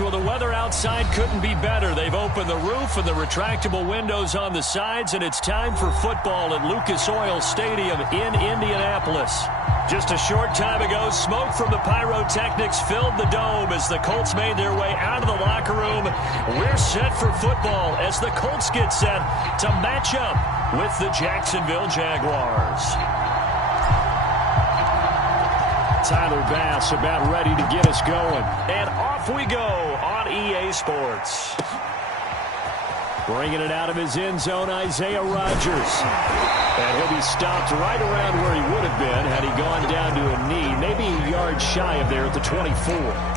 Well, the weather outside couldn't be better. They've opened the roof and the retractable windows on the sides, and it's time for football at Lucas Oil Stadium in Indianapolis. Just a short time ago, smoke from the pyrotechnics filled the dome as the Colts made their way out of the locker room. We're set for football as the Colts get set to match up with the Jacksonville Jaguars. Tyler Bass about ready to get us going. And off we go on EA Sports. Bringing it out of his end zone, Isaiah Rodgers. And he'll be stopped right around where he would have been had he gone down to a knee, maybe a yard shy of there at the 24.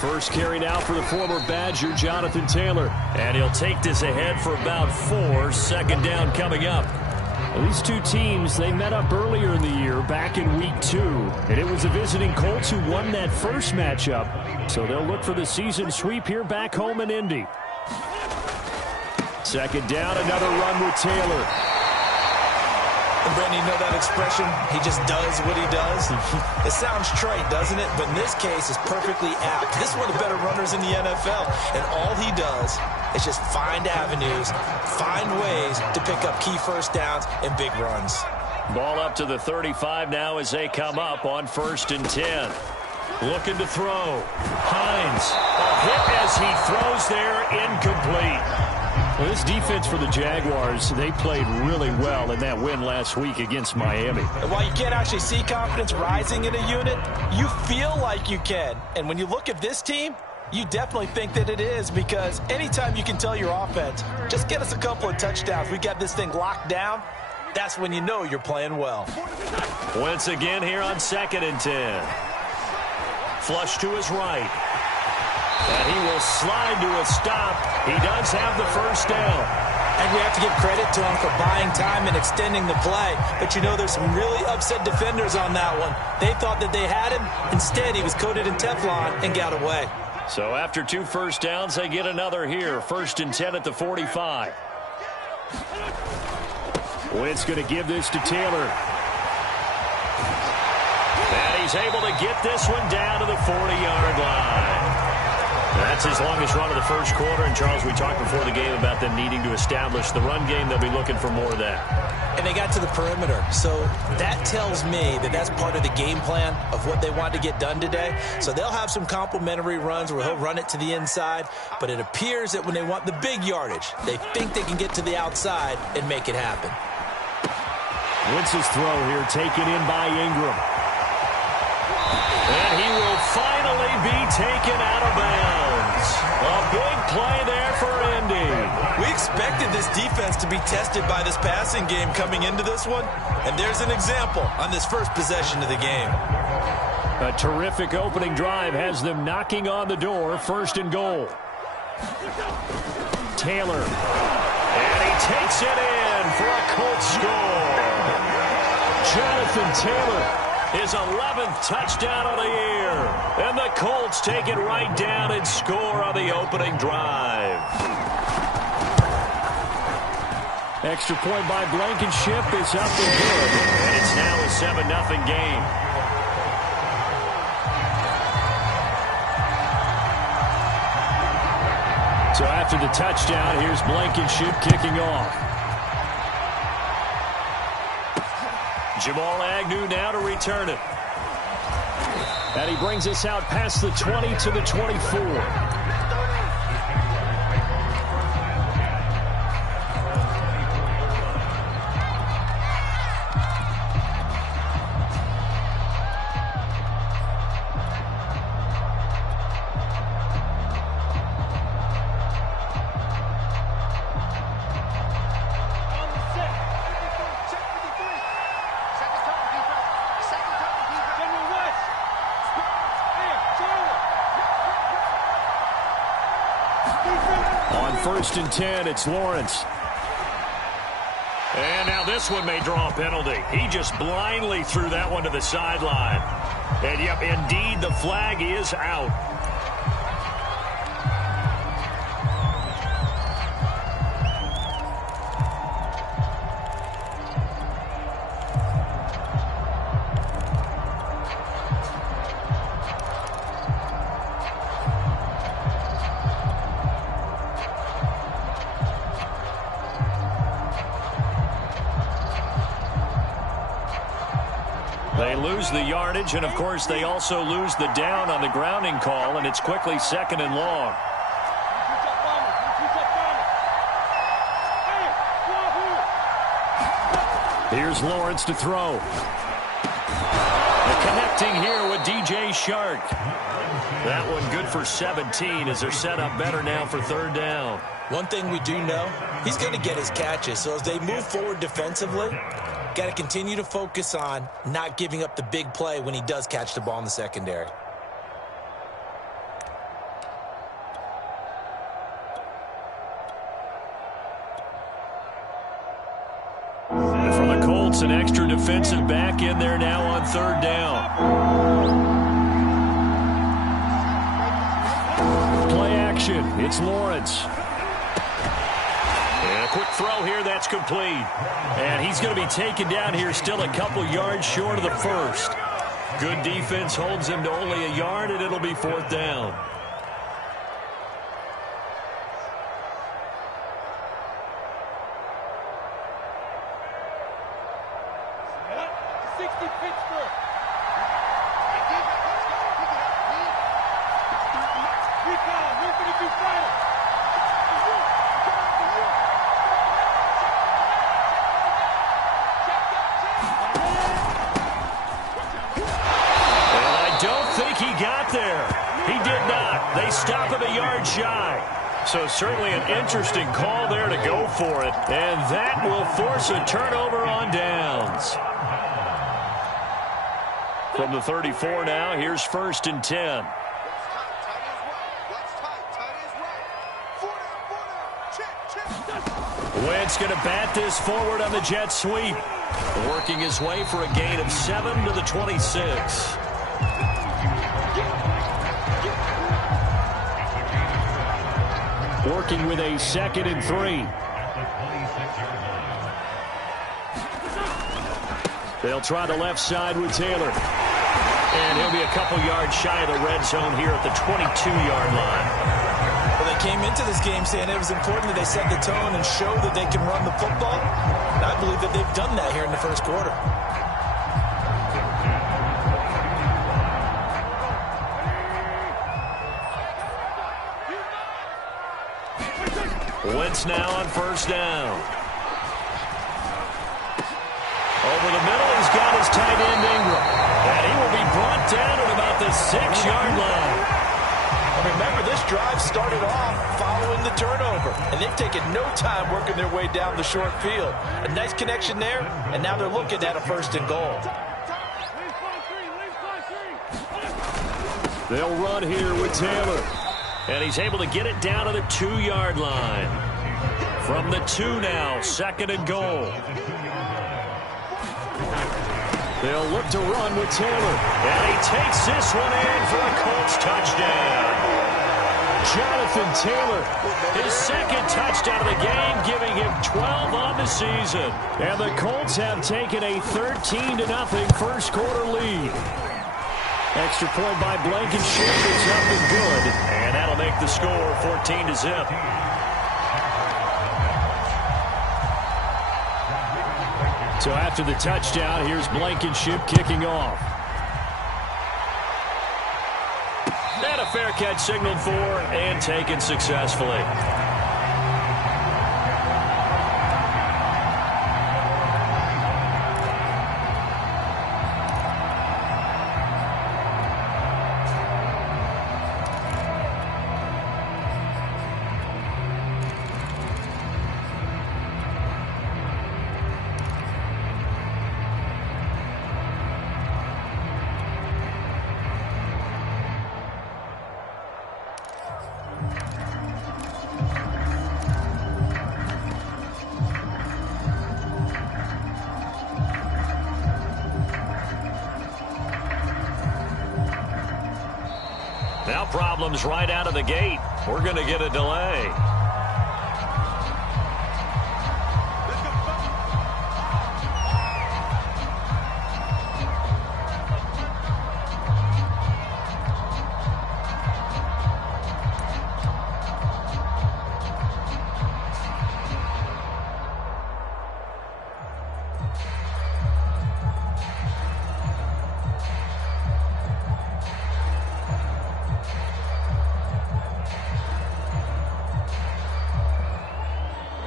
First carry now for the former Badger, Jonathan Taylor. And he'll take this ahead for about 4. Second down coming up. Well, these two teams, they met up earlier in the year, back in Week 2. And it was the visiting Colts who won that first matchup. So they'll look for the season sweep here back home in Indy. Second down, another run with Taylor. And Brandon, you know that expression, he just does what he does? It sounds trite, doesn't it? But in this case, it's perfectly apt. This is one of the better runners in the NFL. And all he does is just find avenues, find ways to pick up key first downs and big runs. Ball up to the 35 now as they come up on 1st and 10. Looking to throw. Hines. A hit as he throws there, incomplete. Well, this defense for the Jaguars, they played really well in that win last week against Miami. And while you can't actually see confidence rising in a unit, you feel like you can. And when you look at this team, you definitely think that it is, because anytime you can tell your offense, just get us a couple of touchdowns, we got this thing locked down, that's when you know you're playing well. Once again here on 2nd and 10. Flush to his right. And he will slide to a stop. He does have the first down. And we have to give credit to him for buying time and extending the play. But you know, there's some really upset defenders on that one. They thought that they had him. Instead, he was coated in Teflon and got away. So after 2 first downs, they get another here. 1st and 10 at the 45. Wentz going to give this to Taylor. And he's able to get this one down to the 40-yard line. That's his longest run of the first quarter. And, Charles, we talked before the game about them needing to establish the run game. They'll be looking for more of that. And they got to the perimeter. So that tells me that that's part of the game plan of what they want to get done today. So they'll have some complementary runs where he'll run it to the inside. But it appears that when they want the big yardage, they think they can get to the outside and make it happen. Wentz's throw here taken in by Ingram. And he will finally be taken out of bounds. A big play there for Indy. We expected this defense to be tested by this passing game coming into this one. And there's an example on this first possession of the game. A terrific opening drive has them knocking on the door. 1st and goal. Taylor. And he takes it in for a Colts score. Jonathan Taylor. His 11th touchdown of the year. And the Colts take it right down and score on the opening drive. Extra point by Blankenship is up and good. And it's now a 7-0 game. So after the touchdown, here's Blankenship kicking off. Jamal Agnew now to return it. And he brings us out past the 20 to the 24. On 1st and 10, it's Lawrence. And now this one may draw a penalty. He just blindly threw that one to the sideline. And, yep, indeed, the flag is out. They lose the yardage, and, of course, they also lose the down on the grounding call, and it's quickly 2nd and long. Here's Lawrence to throw. The connecting here with DJ Shark. That one good for 17 as they're set up better now for 3rd down. One thing we do know, he's going to get his catches, so as they move forward defensively, got to continue to focus on not giving up the big play when he does catch the ball in the secondary. And for the Colts, an extra defensive back in there now on 3rd down. Play action. It's Lawrence. And a quick throw here, that's complete. And he's going to be taken down here still a couple yards short of the 1st. Good defense holds him to only a yard, and it'll be 4th down. So certainly an interesting call there to go for it. And that will force a turnover on downs. From the 34 now, here's 1st and 10. Wentz going to bat this forward on the jet sweep. Working his way for a gain of 7 to the 26. Working with a 2nd and 3. They'll try the left side with Taylor. And he'll be a couple yards shy of the red zone here at the 22-yard line. Well, they came into this game saying it was important that they set the tone and show that they can run the football. And I believe that they've done that here in the 1st quarter. Wentz now on 1st down. Over the middle, he's got his tight end Ingram. And he will be brought down at about the 6-yard line. And remember, this drive started off following the turnover. And they've taken no time working their way down the short field. A nice connection there, and now they're looking at a 1st and goal. They'll run here with Taylor. And he's able to get it down to the 2-yard line. From the 2 now, 2nd and goal. They'll look to run with Taylor. And he takes this one in for a Colts touchdown. Jonathan Taylor, his 2nd touchdown of the game, giving him 12 on the season. And the Colts have taken a 13-0 1st quarter lead. Extra point by Blankenship. It's up and good. And that'll make the score 14-0. So after the touchdown, here's Blankenship kicking off. And a fair catch signaled for and taken successfully. problems right out of the gate. We're going to get a delay.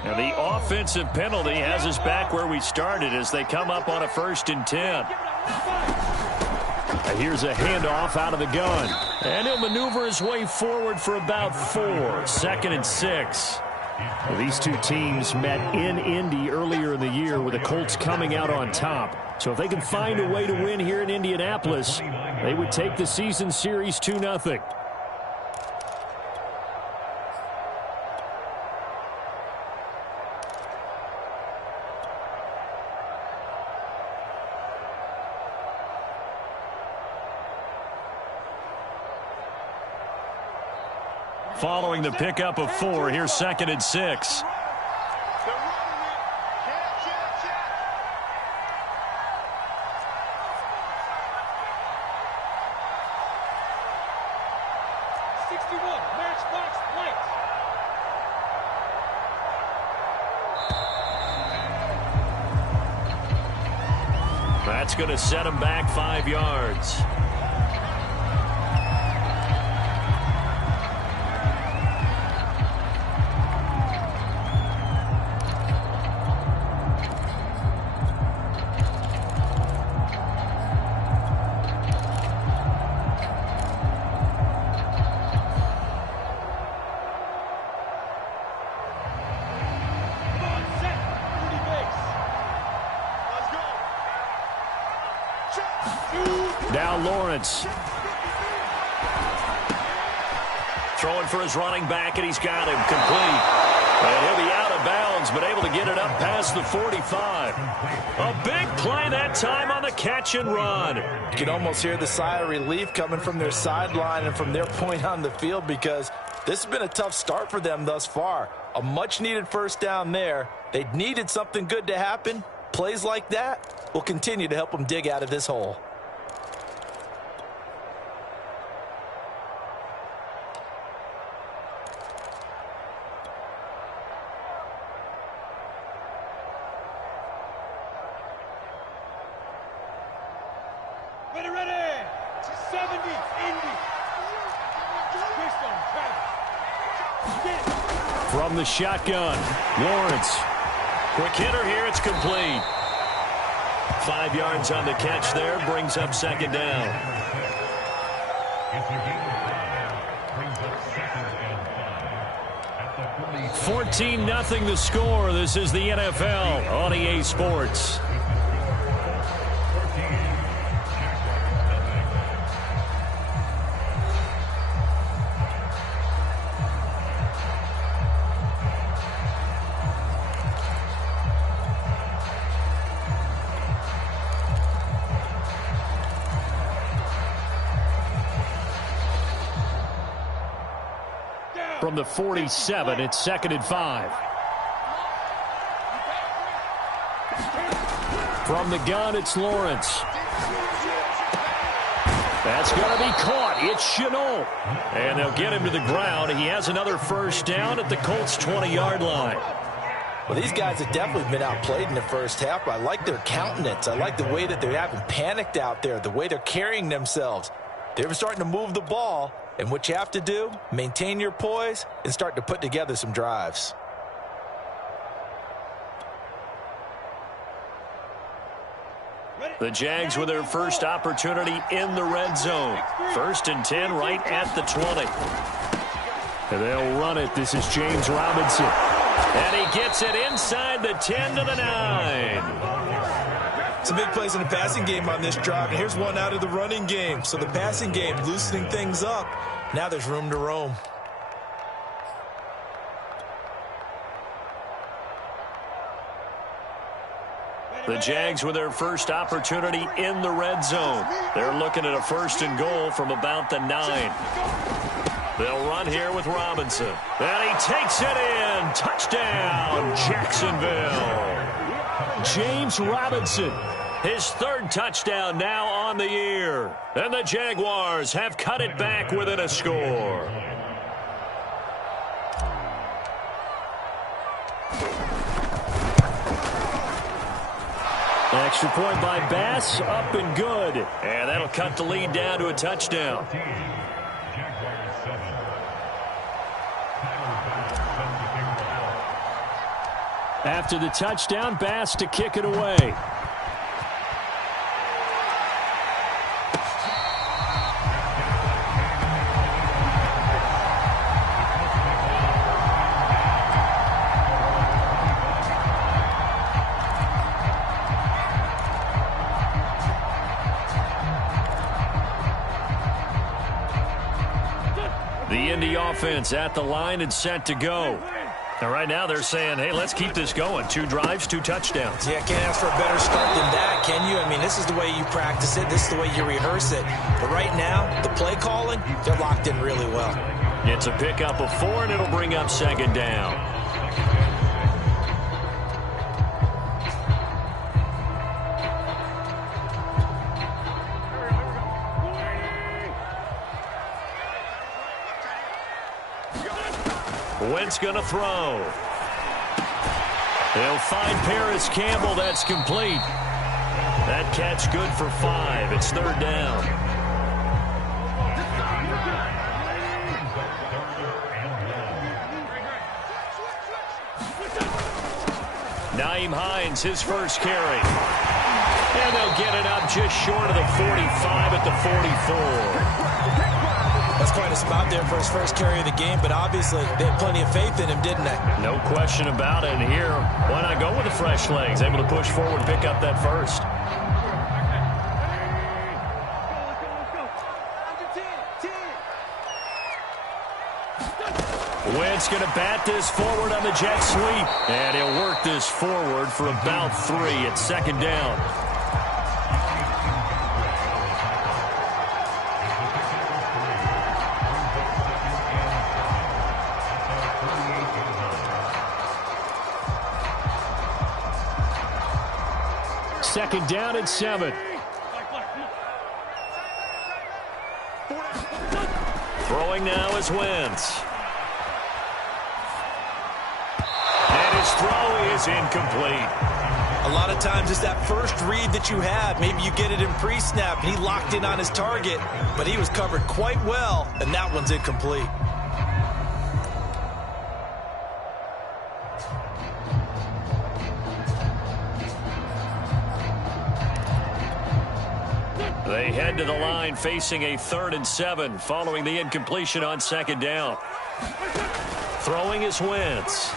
Now the offensive penalty has us back where we started as they come up on a 1st and 10. And here's a handoff out of the gun. And he'll maneuver his way forward for about 4. 2nd and 6. Well, these two teams met in Indy earlier in the year with the Colts coming out on top. So if they can find a way to win here in Indianapolis, they would take the season series 2-0. Following the pickup of 4, here's 2nd and 6. That's going to set him back 5 yards. Now Lawrence. Throwing for his running back, and he's got him complete. And he'll be out of bounds, but able to get it up past the 45. A big play that time on the catch and run. You can almost hear the sigh of relief coming from their sideline and from their point on the field, because this has been a tough start for them thus far. A much-needed 1st down there. They needed something good to happen. Plays like that will continue to help them dig out of this hole. Ready. 70, Indy. From the shotgun, Lawrence. Quick hitter here, it's complete. 5 yards on the catch there, brings up 2nd down. 14-0 the score. This is the NFL on EA Sports. From the 47, it's 2nd and 5. From the gun, it's Lawrence. That's going to be caught. It's Chenault. And they'll get him to the ground. He has another 1st down at the Colts' 20-yard line. Well, these guys have definitely been outplayed in the 1st half. I like their countenance. I like the way that they haven't panicked out there, the way they're carrying themselves. They're starting to move the ball. And what you have to do, maintain your poise and start to put together some drives. The Jags with their first opportunity in the red zone. 1st and 10 right at the 20. And they'll run it. This is James Robinson. And he gets it inside the 10 to the 9. Some big plays in the passing game on this drive, and here's one out of the running game. So the passing game loosening things up. Now there's room to roam. The Jags with their first opportunity in the red zone. They're looking at a 1st and goal from about the 9. They'll run here with Robinson. And he takes it in. Touchdown, Jacksonville. James Robinson, his 3rd touchdown now on the year. And the Jaguars have cut it back within a score. Extra point by Bass, up and good. And that'll cut the lead down to a touchdown. After the touchdown, Bass to kick it away. The Indy offense at the line and set to go. And right now they're saying, hey, let's keep this going. 2 drives, 2 touchdowns. Yeah, can't ask for a better start than that, can you? I mean, this is the way you practice it. This is the way you rehearse it. But right now, the play calling, they're locked in really well. It's a pickup of 4, and it'll bring up 2nd down. Wentz going to throw. They'll find Paris Campbell. That's complete. That catch good for 5. It's 3rd down. Nyheim Hines, his first carry. And they'll get it up just short of the 45 at the 44. That's quite a spot there for his first carry of the game, but obviously they had plenty of faith in him, didn't they? No question about it. And here, why not go with the fresh legs? Able to push forward, pick up that first. Wentz going to bat this forward on the jet sweep. And he'll work this forward for about 3 at 2nd down. Second down at 7. Throwing now is Wentz. And his throw is incomplete. A lot of times it's that first read that you have. Maybe you get it in pre-snap, and he locked in on his target, but he was covered quite well, and that one's incomplete. They head to the line facing a 3rd and 7 following the incompletion on 2nd down. Throwing is Wentz.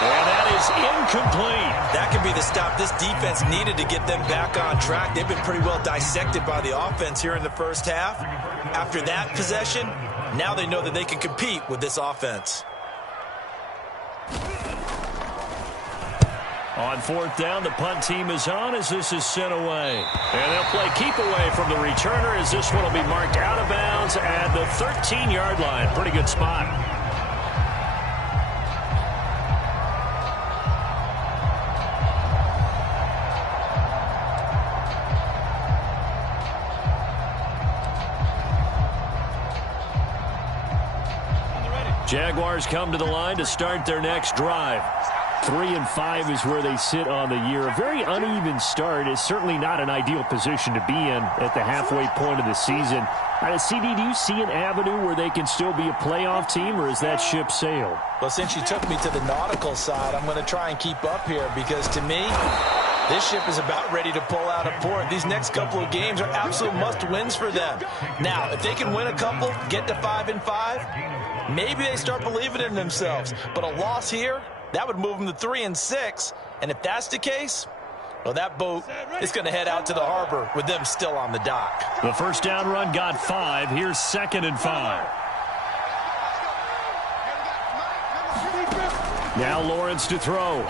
And that is incomplete. That could be the stop this defense needed to get them back on track. They've been pretty well dissected by the offense here in the first half. After that possession, now they know that they can compete with this offense. On 4th down, the punt team is on as this is sent away. And they'll play keep away from the returner as this one will be marked out of bounds at the 13-yard line. Pretty good spot. Jaguars come to the line to start their next drive. 3-5 is where they sit on the year. A very uneven start is certainly not an ideal position to be in at the halfway point of the season. CD, do you see an avenue where they can still be a playoff team, or is that ship sailed? Well, since you took me to the nautical side, I'm going to try and keep up here because, to me, this ship is about ready to pull out of port. These next couple of games are absolute must-wins for them. Now, if they can win a couple, get to 5-5, maybe they start believing in themselves. But a loss here, that would move them to 3-6. And if that's the case, well, that boat is going to head out to the harbor with them still on the dock. The first down run got 5. Here's 2nd and 5. Now Lawrence to throw.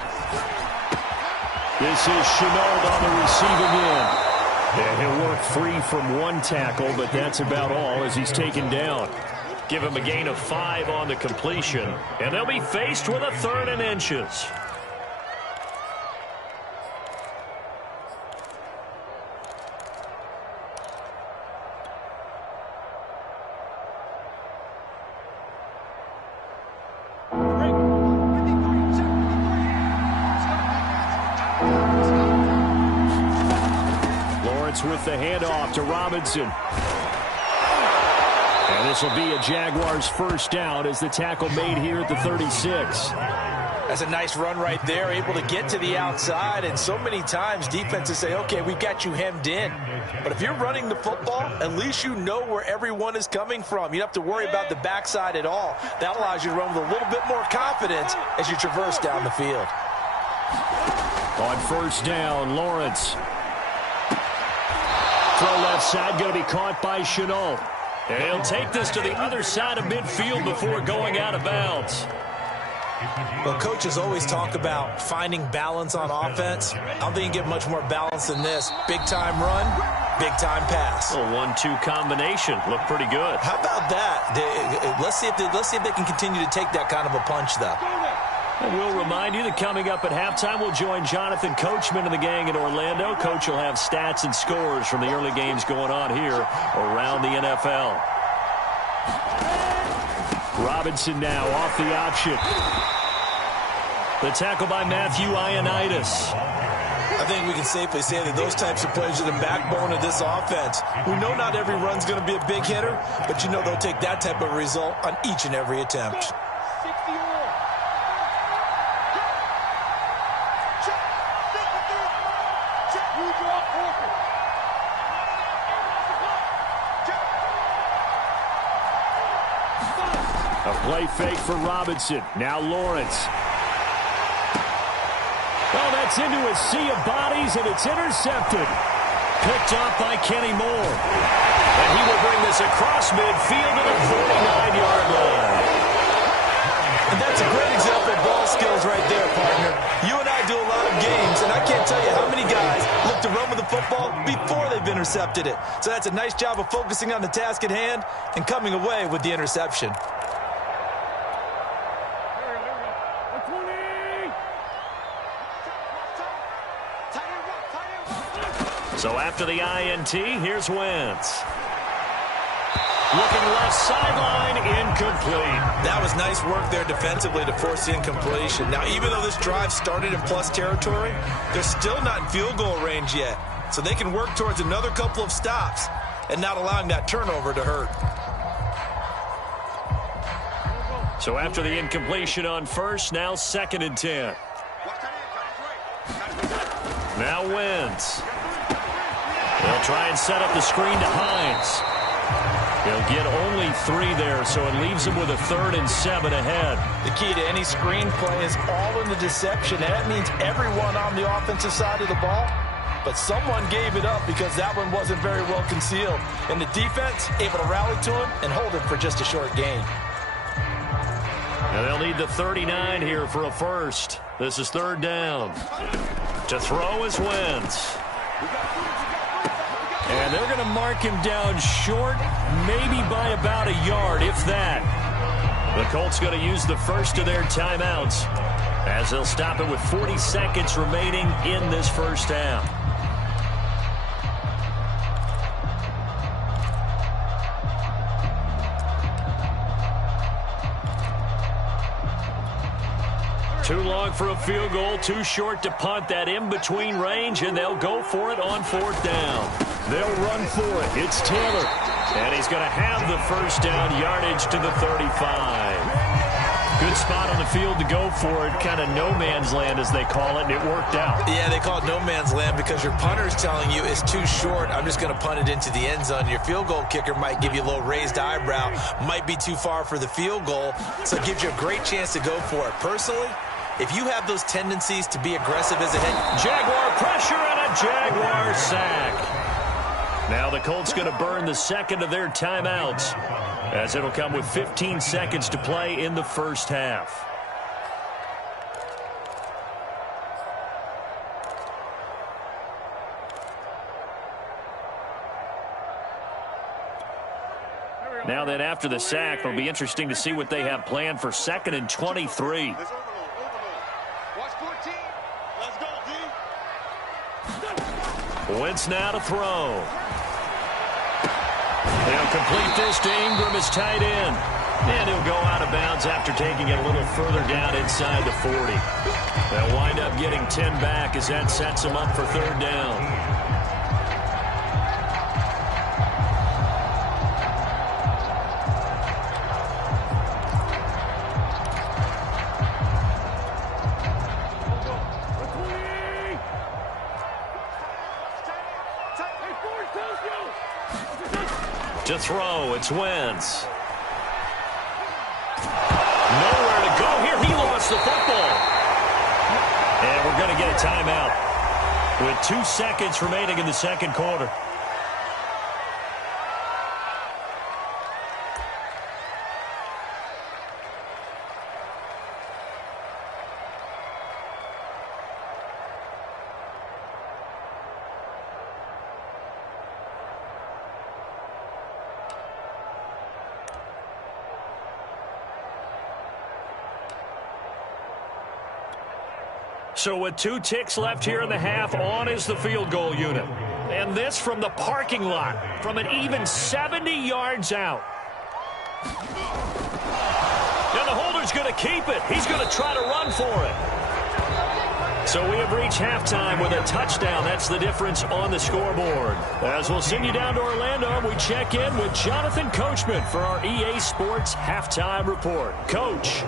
This is Chenault on the receiving end. And he'll work free from one tackle, but that's about all as he's taken down. Give him a gain of 5 on the completion, and they'll be faced with a 3rd and inches. With the handoff to Robinson. And this will be a Jaguars first down as the tackle made here at the 36. That's a nice run right there, able to get to the outside. And so many times defenses say, okay, we've got you hemmed in. But if you're running the football, at least you know where everyone is coming from. You don't have to worry about the backside at all. That allows you to run with a little bit more confidence as you traverse down the field. On first down, Lawrence. Throw left side, going to be caught by Chenault. And he'll take this to the other side of midfield before going out of bounds. Well, coaches always talk about finding balance on offense. I don't think you get much more balance than this. Big-time run, big-time pass. A 1-2 combination. Looked pretty good. How about that? Let's see if they can continue to take that kind of a punch, though. And we'll remind you that coming up at halftime, we'll join Jonathan Coachman and the gang in Orlando. Coach will have stats and scores from the early games going on here around the NFL. Robinson now off the option. The tackle by Matthew Ioannidis. I think we can safely say that those types of plays are the backbone of this offense. We know not every run's going to be a big hitter, but you know they'll take that type of result on each and every attempt. A play fake for Robinson. Now Lawrence. Oh, that's into a sea of bodies, and it's intercepted. Picked off by Kenny Moore. And he will bring this across midfield to the 49-yard line. And that's a great example of ball skills right there, partner. You and I do a lot of games, and I can't tell you how many guys look to run with the football before they've intercepted it. So that's a nice job of focusing on the task at hand and coming away with the interception. So after the INT, here's Wentz. Looking left sideline, incomplete. That was nice work there defensively to force the incompletion. Now, even though this drive started in plus territory, they're still not in field goal range yet. So they can work towards another couple of stops and not allowing that turnover to hurt. So after the incompletion on first, now 2nd and 10. Now Wentz. They'll try and set up the screen to Hines. He'll get only 3 there, so it leaves him with a 3rd and 7 ahead. The key to any screen play is all in the deception. And that means everyone on the offensive side of the ball, but someone gave it up because that one wasn't very well concealed. And the defense able to rally to him and hold him for just a short gain. Now they'll need the 39 here for a first. This is 3rd down. To throw is Wentz. And they're going to mark him down short, maybe by about a yard, if that. The Colts going to use the first of their timeouts as they'll stop it with 40 seconds remaining in this first half. Too long for a field goal, too short to punt. That in-between range, and they'll go for it on 4th down. They'll run for it. It's Taylor. And he's going to have the first down, yardage to the 35. Good spot on the field to go for it. Kind of no man's land, as they call it, and it worked out. Yeah, they call it no man's land because your punter's telling you it's too short. I'm just going to punt it into the end zone. Your field goal kicker might give you a little raised eyebrow. Might be too far for the field goal, so it gives you a great chance to go for it. Personally, if you have those tendencies to be aggressive as a head, Jaguar pressure and a Jaguar sack. Now the Colts going to burn the 2nd of their timeouts as it'll come with 15 seconds to play in the first half. Now then, after the sack, it'll be interesting to see what they have planned for 2nd and 23. Watch 14. Let's go, D. Wentz now to throw. They'll complete this to Ingram as tight end. And he'll go out of bounds after taking it a little further down inside the 40. They'll wind up getting 10 back as that sets them up for 3rd down. To throw, it's Wentz. Nowhere to go here. He lost the football. And we're going to get a timeout with 2 seconds remaining in the 2nd quarter. So with 2 ticks left here in the half, on is the field goal unit. And this from the parking lot, from an even 70 yards out. And the holder's going to keep it. He's going to try to run for it. So we have reached halftime with a touchdown. That's the difference on the scoreboard. As we'll send you down to Orlando, we check in with Jonathan Coachman for our EA Sports Halftime Report. Coach.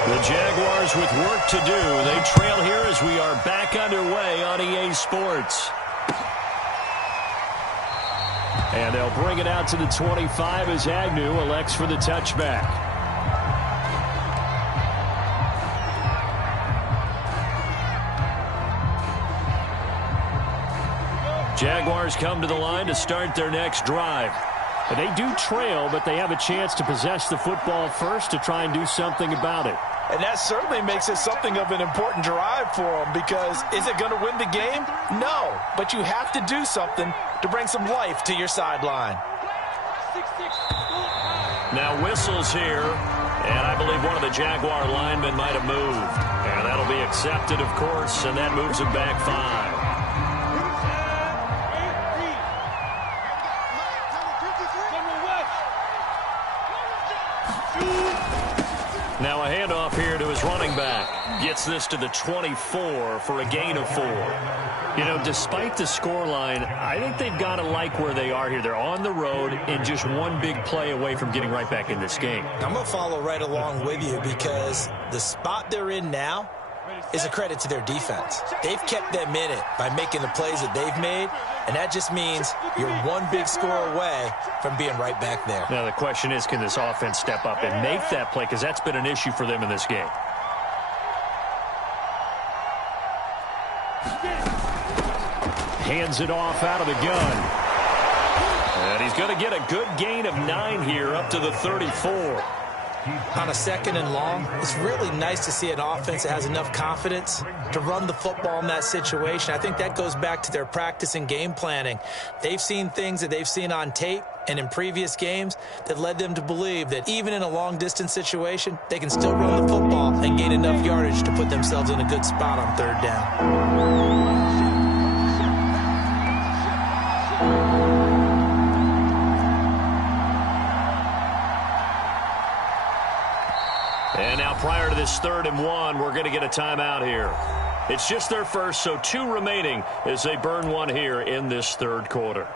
The Jaguars with work to do. They trail here as we are back underway on EA Sports. And they'll bring it out to the 25 as Agnew elects for the touchback. Jaguars come to the line to start their next drive. And they do trail, but they have a chance to possess the football first to try and do something about it. And that certainly makes it something of an important drive for them, because is it going to win the game? No, but you have to do something to bring some life to your sideline. Now whistles here, and I believe one of the Jaguar linemen might have moved. And that'll be accepted, of course, and that moves him back 5. Now a handoff here to his running back. Gets this to the 24 for a gain of 4. You know, despite the scoreline, I think they've got to like where they are here. They're on the road and just one big play away from getting right back in this game. I'm going to follow right along with you, because the spot they're in now is a credit to their defense. They've kept them in it by making the plays that they've made, and that just means you're one big score away from being right back there. Now the question is, can this offense step up and make that play, because that's been an issue for them in this game. Hands it off out of the gun. And he's going to get a good gain of 9 here up to the 34. On a 2nd and long, it's really nice to see an offense that has enough confidence to run the football in that situation. I think that goes back to their practice and game planning. They've seen things that they've seen on tape and in previous games that led them to believe that even in a long-distance situation, they can still run the football and gain enough yardage to put themselves in a good spot on 3rd down. And now prior to this 3rd and 1, we're going to get a timeout here. It's just their first, so 2 remaining as they burn 1 here in this 3rd quarter.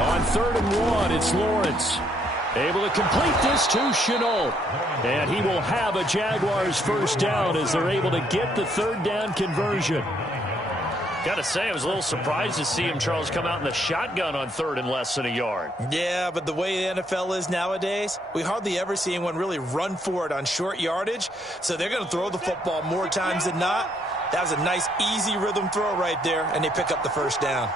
On 3rd and 1, it's Lawrence. Able to complete this to Chenault. And he will have a Jaguars first down as they're able to get the 3rd down conversion. Got to say, I was a little surprised to see him, Charles, come out in the shotgun on 3rd and less than a yard. Yeah, but the way the NFL is nowadays, we hardly ever see anyone really run for it on short yardage. So they're going to throw the football more times than not. That was a nice, easy rhythm throw right there, and they pick up the first down.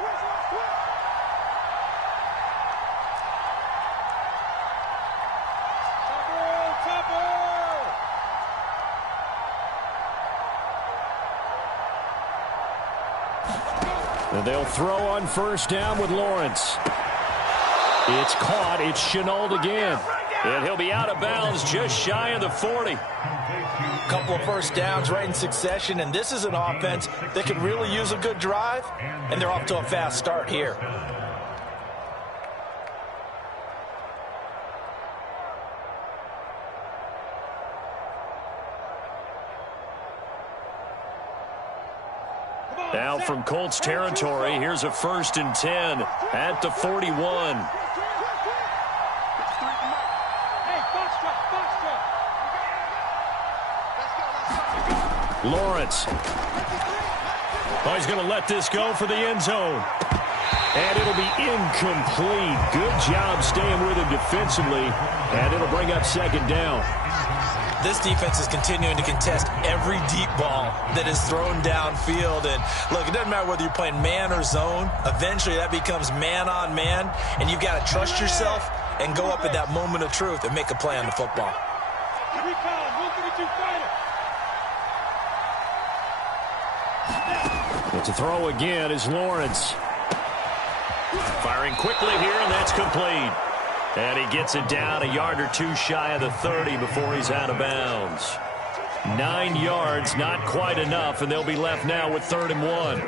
And they'll throw on first down with Lawrence. It's caught. It's Chenault again. And he'll be out of bounds just shy of the 40. Couple of first downs right in succession, and this is an offense that could really use a good drive, and they're off to a fast start here. Now from Colts territory, here's a 1st and 10 at the 41. Lawrence. Oh, he's going to let this go for the end zone. And it'll be incomplete. Good job staying with him defensively. And it'll bring up 2nd down. This defense is continuing to contest every deep ball that is thrown downfield. And look, it doesn't matter whether you're playing man or zone. Eventually that becomes man on man. And you've got to trust yourself and go up at that moment of truth and make a play on the football. But to throw again is Lawrence. Firing quickly here, and that's complete. And he gets it down a yard or two shy of the 30 before he's out of bounds. 9 yards, not quite enough, and they'll be left now with 3rd and 1.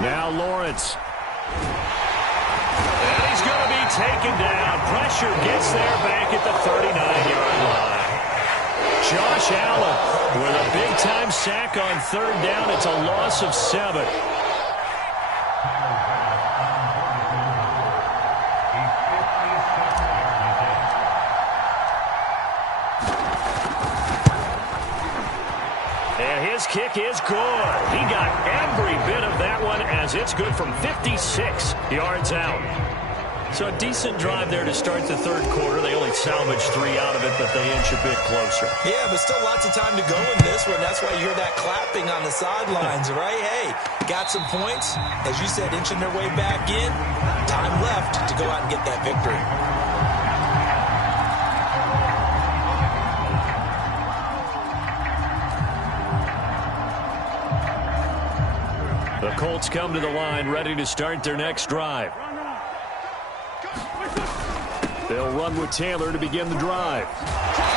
Now Lawrence. And he's going to be taken down. Pressure gets there back at the 39-yard line. Josh Allen with a big-time sack on 3rd down. It's a loss of 7. His kick is good. He got every bit of that one as it's good from 56 yards out. So a decent drive there to start the 3rd quarter. They only salvaged 3 out of it, but they inch a bit closer. Yeah, but still lots of time to go in this one. That's why you hear that clapping on the sidelines, right? Hey, got some points. As you said, inching their way back in. Time left to go out and get that victory. The Colts come to the line, ready to start their next drive. They'll run with Taylor to begin the drive.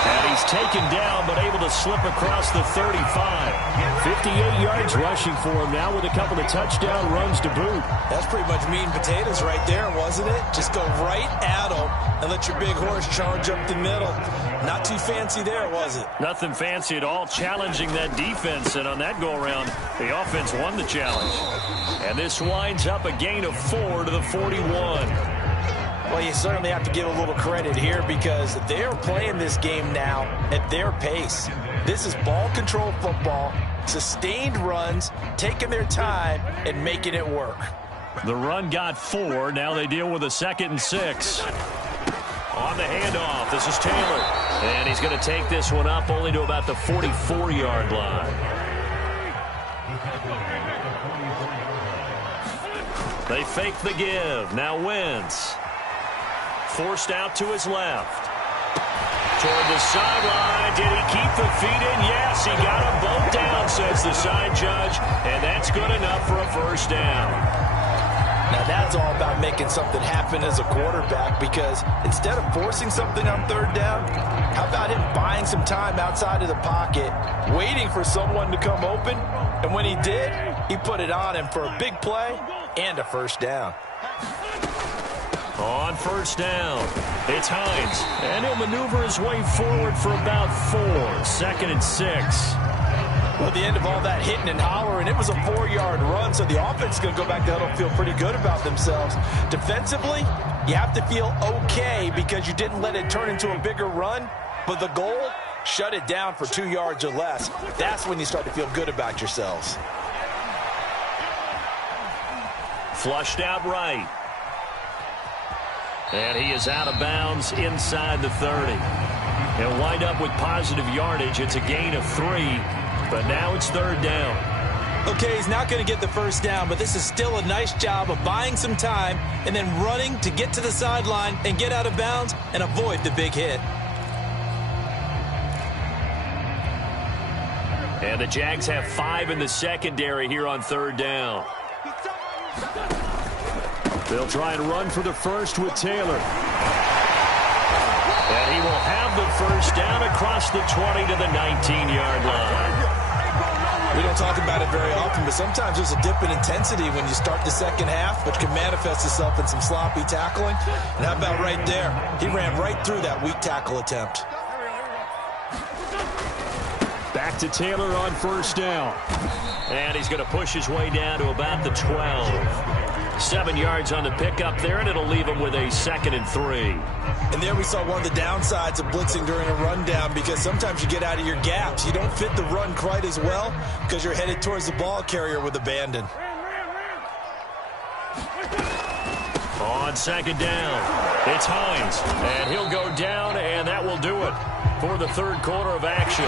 And he's taken down, but able to slip across the 35. 58 yards rushing for him now with a couple of touchdown runs to boot. That's pretty much meat and potatoes right there, wasn't it? Just go right at him and let your big horse charge up the middle. Not too fancy there, was it? Nothing fancy at all, challenging that defense. And on that go-around, the offense won the challenge. And this winds up a gain of 4 to the 41. Well, you certainly have to give a little credit here because they're playing this game now at their pace. This is ball control football, sustained runs, taking their time and making it work. The run got 4. Now they deal with a 2nd and 6. On the handoff, this is Taylor. And he's going to take this one up only to about the 44-yard line. They fake the give. Now Wentz. Forced out to his left. Toward the sideline. Did he keep the feet in? Yes, he got them both down, says the side judge. And that's good enough for a 1st down. Now that's all about making something happen as a quarterback because instead of forcing something on 3rd down, how about him buying some time outside of the pocket, waiting for someone to come open, and when he did, he put it on him for a big play and a 1st down. On 1st down, it's Hines, and he'll maneuver his way forward for about 4. 2nd and 6. Well, at the end of all that hitting and hollering, it was a 4-yard run, so the offense is going to go back to huddle and feel pretty good about themselves. Defensively, you have to feel okay because you didn't let it turn into a bigger run, but the goal, shut it down for 2 yards or less. That's when you start to feel good about yourselves. Flushed out right. And he is out of bounds inside the 30. He'll wind up with positive yardage. It's a gain of 3, but now it's 3rd down. Okay, he's not going to get the first down, but this is still a nice job of buying some time and then running to get to the sideline and get out of bounds and avoid the big hit. And the Jags have 5 in the secondary here on 3rd down. They'll try and run for the first with Taylor. And he will have the first down across the 20 to the 19-yard line. We don't talk about it very often, but sometimes there's a dip in intensity when you start the second half, which can manifest itself in some sloppy tackling. And how about right there? He ran right through that weak tackle attempt. Back to Taylor on first down. And he's going to push his way down to about the 12. 7 yards on the pickup there, and it'll leave him with a 2nd and 3. And there we saw one of the downsides of blitzing during a rundown, because sometimes you get out of your gaps. You don't fit the run quite as well because you're headed towards the ball carrier with abandon. On 2nd down, it's Hines, and he'll go down, and that will do it for the 3rd quarter of action.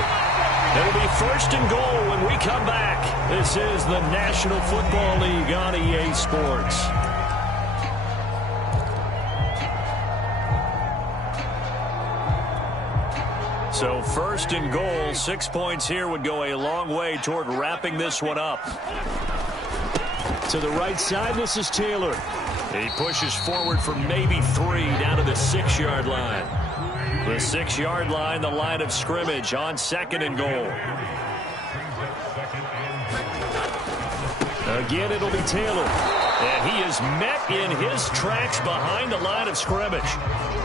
It'll be 1st and goal when we come back. This is the National Football League on EA Sports. So 1st and goal, 6 points here would go a long way toward wrapping this one up. To the right side, this is Taylor. He pushes forward for maybe 3 down to the 6-yard line. The 6-yard line, the line of scrimmage on 2nd and goal. Again, it'll be Taylor. And he is met in his tracks behind the line of scrimmage.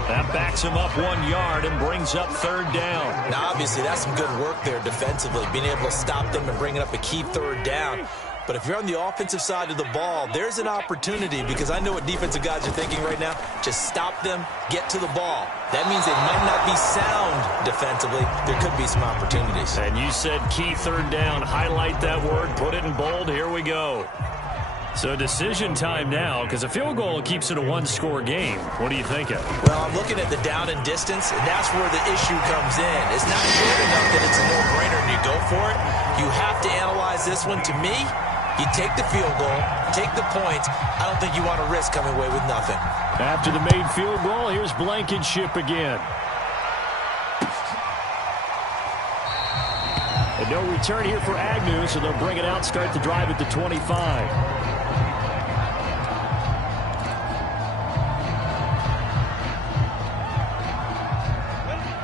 That backs him up 1 yard and brings up 3rd down. Now, obviously, that's some good work there defensively, being able to stop them and bringing up a key 3rd down. But if you're on the offensive side of the ball, there's an opportunity, because I know what defensive guys are thinking right now. Just stop them, get to the ball. That means they might not be sound defensively. There could be some opportunities. And you said key 3rd down. Highlight that word, put it in bold. Here we go. So decision time now, because a field goal keeps it a 1-score game. What are you thinking? Well, I'm looking at the down and distance, and that's where the issue comes in. It's not short enough that it's a no-brainer and you go for it. You have to analyze this one. To me, you take the field goal, take the points. I don't think you want to risk coming away with nothing. After the made field goal, here's Blankenship again. And no return here for Agnew, so they'll bring it out, start the drive at the 25.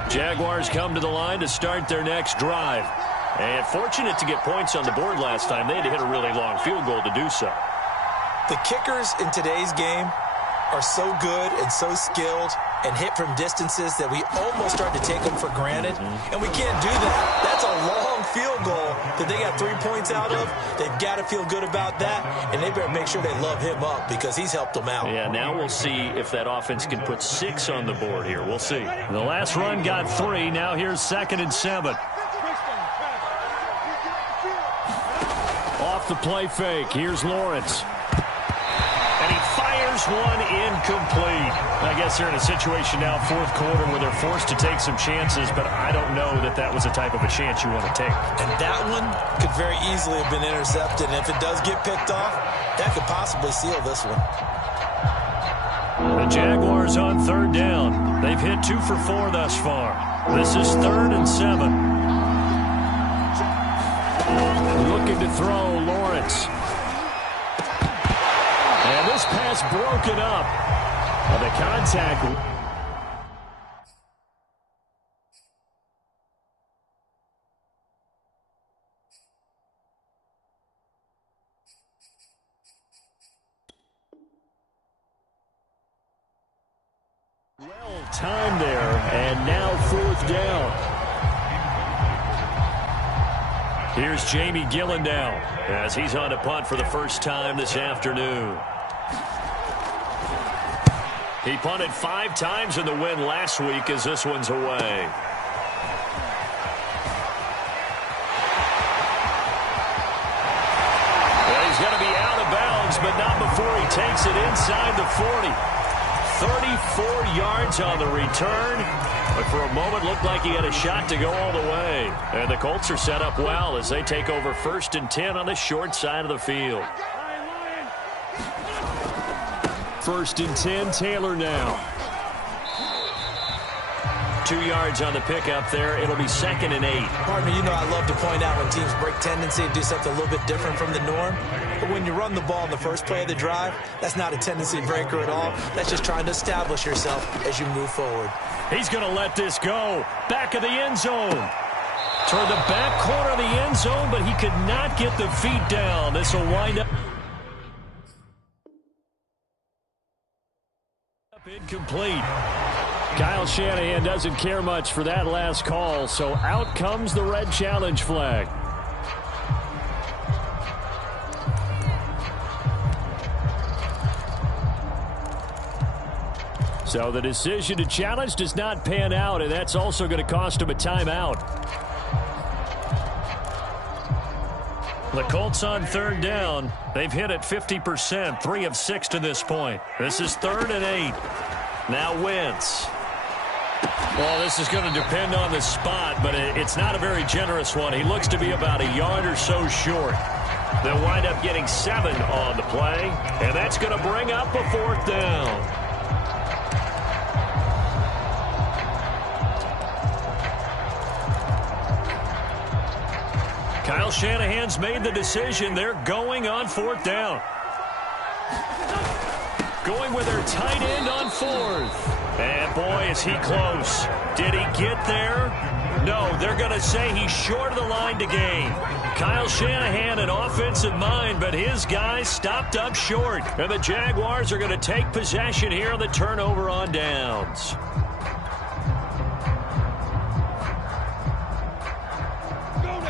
Jaguars come to the line to start their next drive. And fortunate to get points on the board last time. They had to hit a really long field goal to do so. The kickers in today's game are so good and so skilled and hit from distances that we almost start to take them for granted. And we can't do that. That's a long field goal that they got 3 points out of. They've got to feel good about that, and they better make sure they love him up because he's helped them out. Yeah, now we'll see if that offense can put 6 on the board here. We'll see. The last run got 3. Now here's 2nd and 7. Off the play fake. Here's Lawrence. And he fires one incomplete. I guess they're in a situation now, 4th quarter, where they're forced to take some chances, but I don't know that that was the type of a chance you want to take. And that one could very easily have been intercepted, and if it does get picked off, that could possibly seal this one. The Jaguars on 3rd down. They've hit 2 for 4 thus far. This is 3rd and 7. Looking to throw, Lawrence. And this pass broken up. The contact. Well timed there, and now 4th down. Here's Jamie Gillendow as he's on a punt for the first time this afternoon. He punted 5 times in the win last week as this one's away. Well, he's going to be out of bounds, but not before he takes it inside the 40. 34 yards on the return, but for a moment looked like he had a shot to go all the way. And the Colts are set up well as they take over 1st and 10 on the short side of the field. 1st and 10, Taylor now. 2 yards on the pickup there. It'll be 2nd and 8. Partner, you know I love to point out when teams break tendency and do something a little bit different from the norm. But when you run the ball in the first play of the drive, that's not a tendency breaker at all. That's just trying to establish yourself as you move forward. He's going to let this go. Back of the end zone. Toward the back corner of the end zone, but he could not get the feet down. This will wind up incomplete. Kyle Shanahan doesn't care much for that last call, so out comes the red challenge flag. So the decision to challenge does not pan out, and that's also going to cost him a timeout. The Colts on 3rd down. They've hit it 50%, 3 of 6 to this point. This is 3rd and 8. Now Wentz. Well, this is going to depend on the spot, but it's not a very generous one. He looks to be about a yard or so short. They'll wind up getting 7 on the play, and that's going to bring up a 4th down. Kyle Shanahan's made the decision. They're going on 4th down. Going with their tight end on 4th. And boy, is he close. Did he get there? No, they're going to say he's short of the line to gain. Kyle Shanahan, an offensive mind, but his guys stopped up short. And the Jaguars are going to take possession here on the turnover on downs.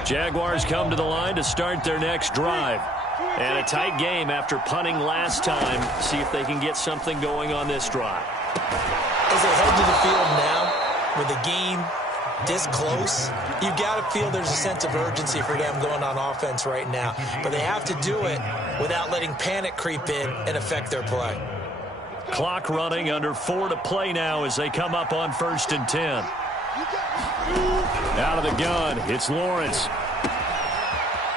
Jaguars come to the line to start their next drive. And a tight game after punting last time. See if they can get something going on this drive. As they head to the field now, with the game this close, you've got to feel there's a sense of urgency for them going on offense right now. But they have to do it without letting panic creep in and affect their play. Clock running, under 4 to play now as they come up on 1st and 10. Out of the gun, it's Lawrence.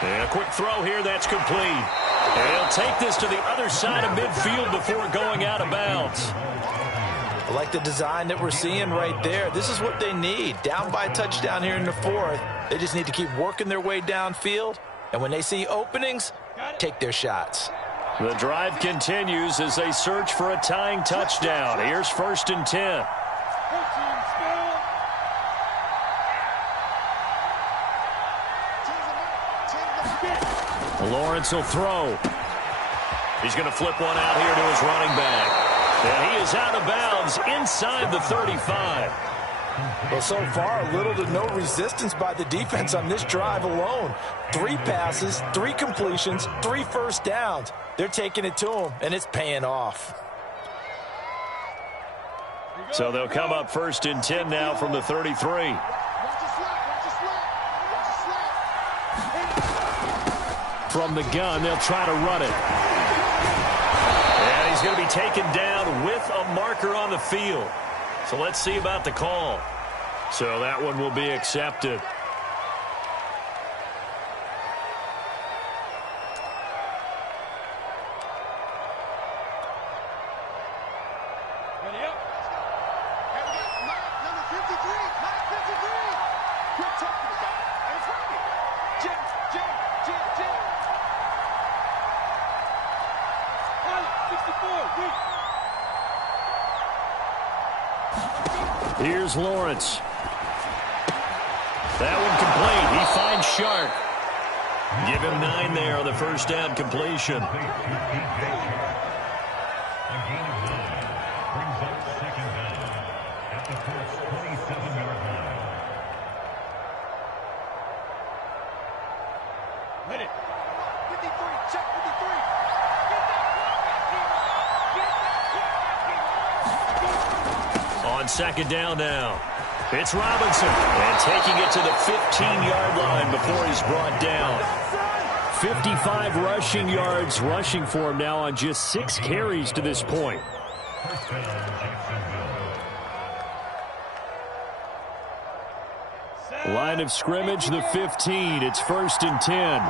And a quick throw here, that's complete. And he'll take this to the other side of midfield before going out of bounds. I like the design that we're seeing right there. This is what they need. Down by a touchdown here in the 4th. They just need to keep working their way downfield. And when they see openings, take their shots. The drive continues as they search for a tying touchdown. Here's 1st and 10. Lawrence will throw. He's going to flip one out here to his running back. And he is out of bounds inside the 35. Well, so far, little to no resistance by the defense on this drive alone. 3 passes, 3 completions, 3 first downs. They're taking it to him, and it's paying off. So they'll come up 1st and 10 now from the 33. From the gun, they'll try to run it. And he's going to be taken down with a marker on the field. So let's see about the call. So that one will be accepted. Here's Lawrence. That one complete. He finds Shark. Give him 9 there on the first down completion. On second down now. It's Robinson. And taking it to the 15-yard line before he's brought down. 55 rushing yards rushing for him now on just 6 carries to this point. Line of scrimmage, the 15. It's 1st and 10.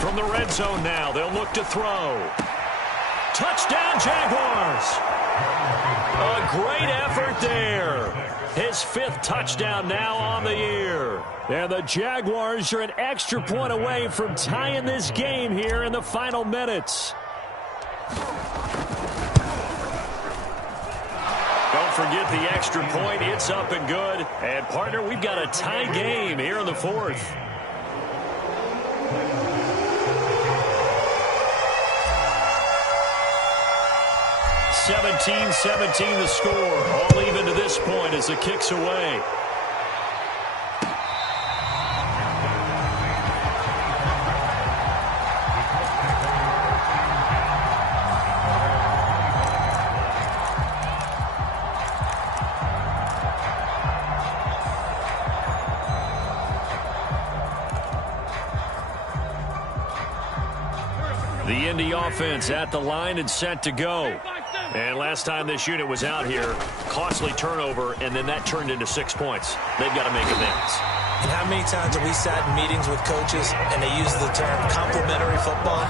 From the red zone now, they'll look to throw. Touchdown, Jaguars! A great effort there. His 5th touchdown now on the year. And the Jaguars are an extra point away from tying this game here in the final minutes. Don't forget the extra point. It's up and good. And, partner, we've got a tie game here in the 4th. 17-17 the score. All even to this point as the kick's away. The Indy offense at the line and set to go. And last time this unit was out here, costly turnover, and then that turned into 6 points. They've got to make amends. And how many times have we sat in meetings with coaches and they use the term complementary football?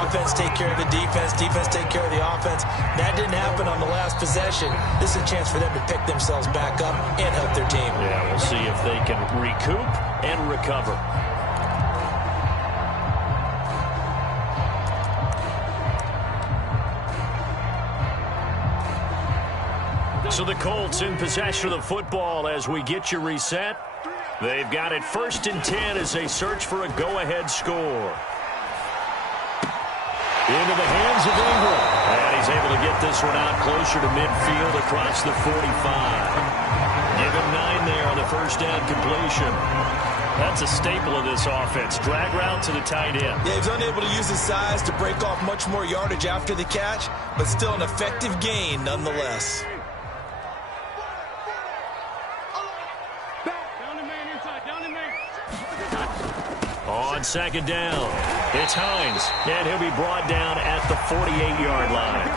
Offense take care of the defense, defense take care of the offense. That didn't happen on the last possession. This is a chance for them to pick themselves back up and help their team. Yeah, we'll see if they can recoup and recover. So the Colts in possession of the football as we get you reset. They've got it 1st and 10 as they search for a go-ahead score. Into the hands of Ingram. And he's able to get this one out closer to midfield across the 45. Give him 9 there on the first down completion. That's a staple of this offense. Drag route to the tight end. Yeah, he's unable to use his size to break off much more yardage after the catch, but still an effective gain nonetheless. On 2nd down, it's Hines, and he'll be brought down at the 48-yard line.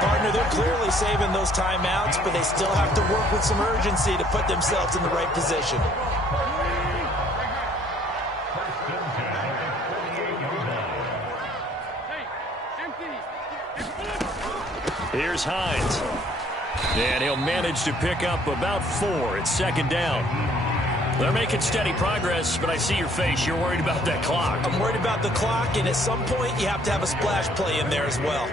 Partner, they're clearly saving those timeouts, but they still have to work with some urgency to put themselves in the right position. Here's Hines, and he'll manage to pick up about 4. It's 2nd down. They're making steady progress, but I see your face. You're worried about that clock. I'm worried about the clock, and at some point, you have to have a splash play in there as well.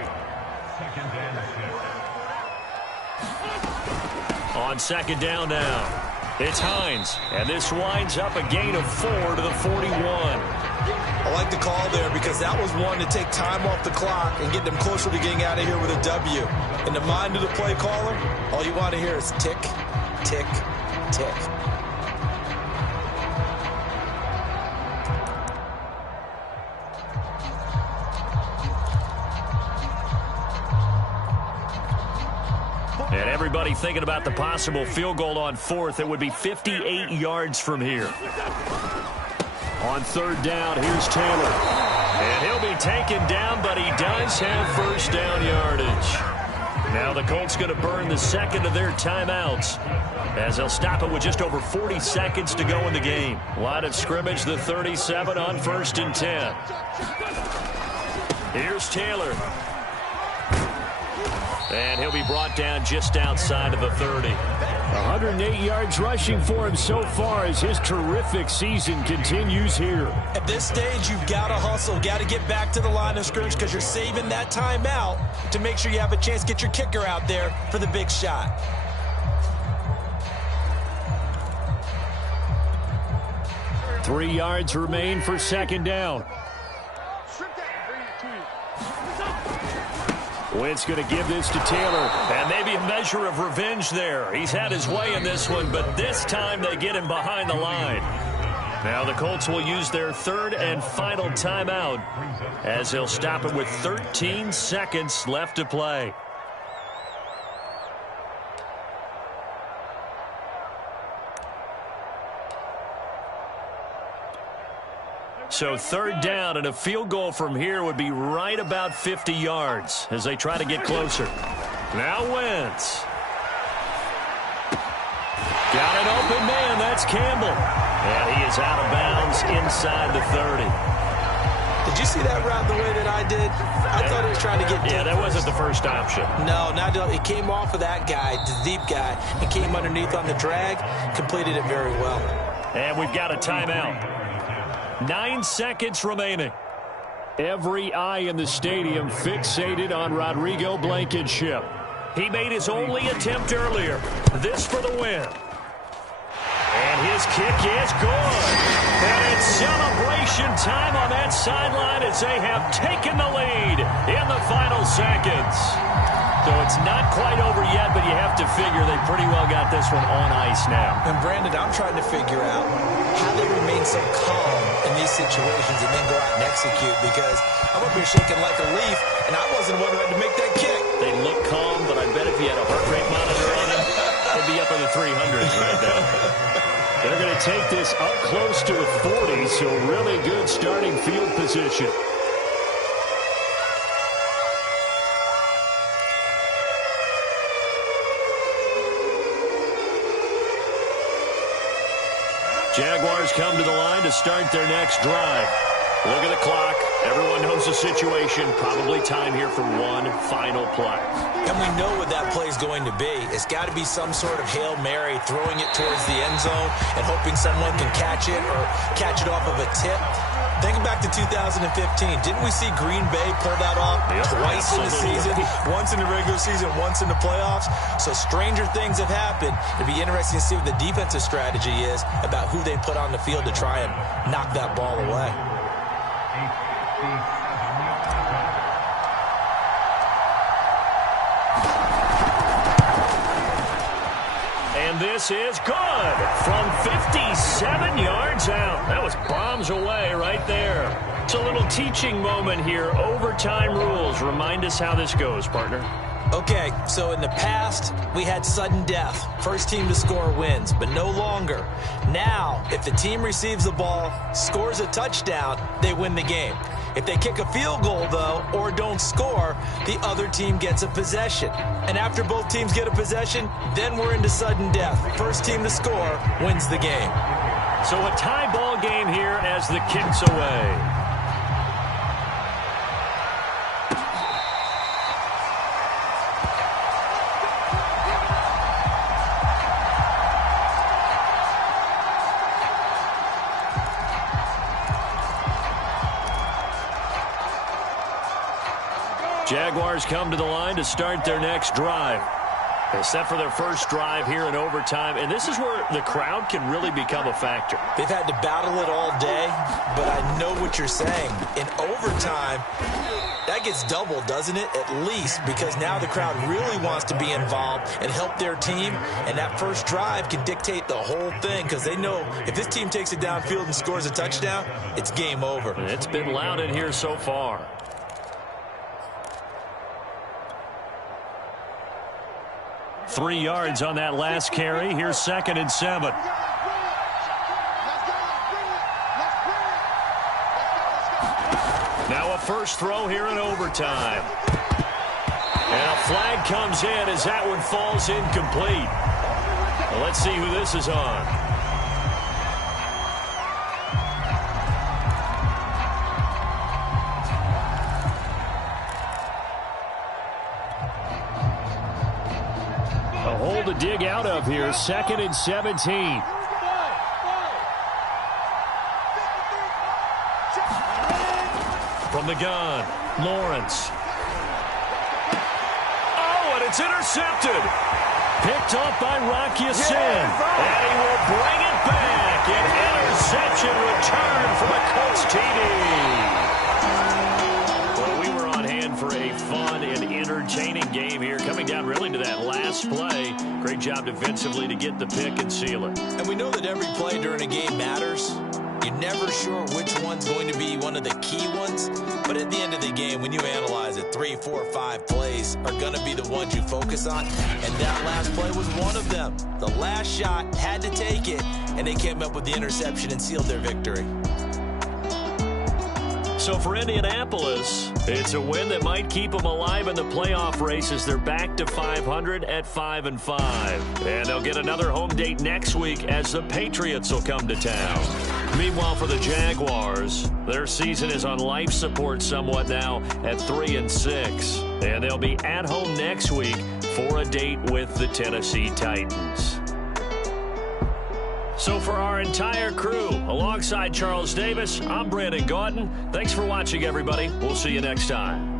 On 2nd down now, it's Hines, and this winds up a gain of 4 to the 41. I like the call there because that was one to take time off the clock and get them closer to getting out of here with a W. In the mind of the play caller, all you want to hear is tick, tick, tick. And everybody thinking about the possible field goal on 4th. It would be 58 yards from here. On 3rd down, here's Taylor. And he'll be taken down, but he does have first down yardage. Now the Colts going to burn the 2nd of their timeouts as they'll stop it with just over 40 seconds to go in the game. Line of scrimmage, the 37 on 1st and 10. Here's Taylor. And he'll be brought down just outside of the 30. 108 yards rushing for him so far as his terrific season continues here. At this stage, you've got to hustle, got to get back to the line of scrimmage because you're saving that timeout to make sure you have a chance to get your kicker out there for the big shot. Three yards remain for 2nd down. Wentz going to give this to Taylor, and maybe a measure of revenge there. He's had his way in this one, but this time they get him behind the line. Now the Colts will use their 3rd and final timeout as they'll stop it with 13 seconds left to play. So third down, and a field goal from here would be right about 50 yards as they try to get closer. Now Wentz. Got an open man. That's Campbell. And he is out of bounds inside the 30. Did you see that route the way that I did? I thought he was trying to get deep. Yeah, that wasn't the first option. No, it came off of that guy, the deep guy, and came underneath on the drag, completed it very well. And we've got a timeout. 9 seconds remaining. Every eye in the stadium fixated on Rodrigo Blankenship. He made his only attempt earlier. This for the win. And his kick is good. And it's celebration time on that sideline as they have taken the lead in the final seconds. So it's not quite over yet, but you have to figure they pretty well got this one on ice now. And Brandon, I'm trying to figure out how they remain so calm in these situations and then go out and execute, because I'm up here shaking like a leaf, and I wasn't the one who had to make that kick. They look calm, but I bet if you had a heart rate monitor on them, they'd be up in the 300s right now. They're going to take this up close to a 40, so really good starting field position. Jaguars come to the line to start their next drive. Look at the clock. Everyone knows the situation. Probably time here for one final play. And we know what that play is going to be. It's got to be some sort of Hail Mary, throwing it towards the end zone and hoping someone can catch it or catch it off of a tip. Think back to 2015. Didn't we see Green Bay pull that off twice in the season? Once in the regular season, once in the playoffs. So stranger things have happened. It'd be interesting to see what the defensive strategy is about who they put on the field to try and knock that ball away. And this is good from 57 yards out. That was bombs away right there. It's a little teaching moment here. Overtime rules. Remind us how this goes, partner. Okay, so in the past, we had sudden death. First team to score wins, but no longer. Now, if the team receives the ball, scores a touchdown, they win the game. If they kick a field goal, though, or don't score, the other team gets a possession. And after both teams get a possession, then we're into sudden death. First team to score wins the game. So a tie ball game here as the kick's away. Jaguars come to the line to start their next drive. They set for their first drive here in overtime, and this is where the crowd can really become a factor. They've had to battle it all day, but I know what you're saying. In overtime, that gets doubled, doesn't it? At least, because now the crowd really wants to be involved and help their team, and that first drive can dictate the whole thing, because they know if this team takes it downfield and scores a touchdown, it's game over. It's been loud in here so far. Three yards on that last carry. Here's 2nd and 7. Now a first throw here in overtime. And a flag comes in as that one falls incomplete. Well, let's see who this is on. A hole to dig out of here. 2nd and 17. From the gun, Lawrence. Oh, and it's intercepted. Picked off by Rocky Sin. And he will bring it back. An interception return from a Colts TD. Well, we were on hand for a fun and entertaining game here, coming down really to that last play. Great job defensively to get the pick and seal it. And we know that every play during a game matters. You're never sure which one's going to be one of the key ones. But at the end of the game, when you analyze it, 3, 4, 5 plays are going to be the ones you focus on. And that last play was one of them. The last shot had to take it, and they came up with the interception and sealed their victory. So for Indianapolis, it's a win that might keep them alive in the playoff race as they're back to 500 at 5-5. And they'll get another home date next week as the Patriots will come to town. Meanwhile, for the Jaguars, their season is on life support somewhat now at 3-6. And they'll be at home next week for a date with the Tennessee Titans. So for our entire crew, alongside Charles Davis, I'm Brandon Gaudin. Thanks for watching, everybody. We'll see you next time.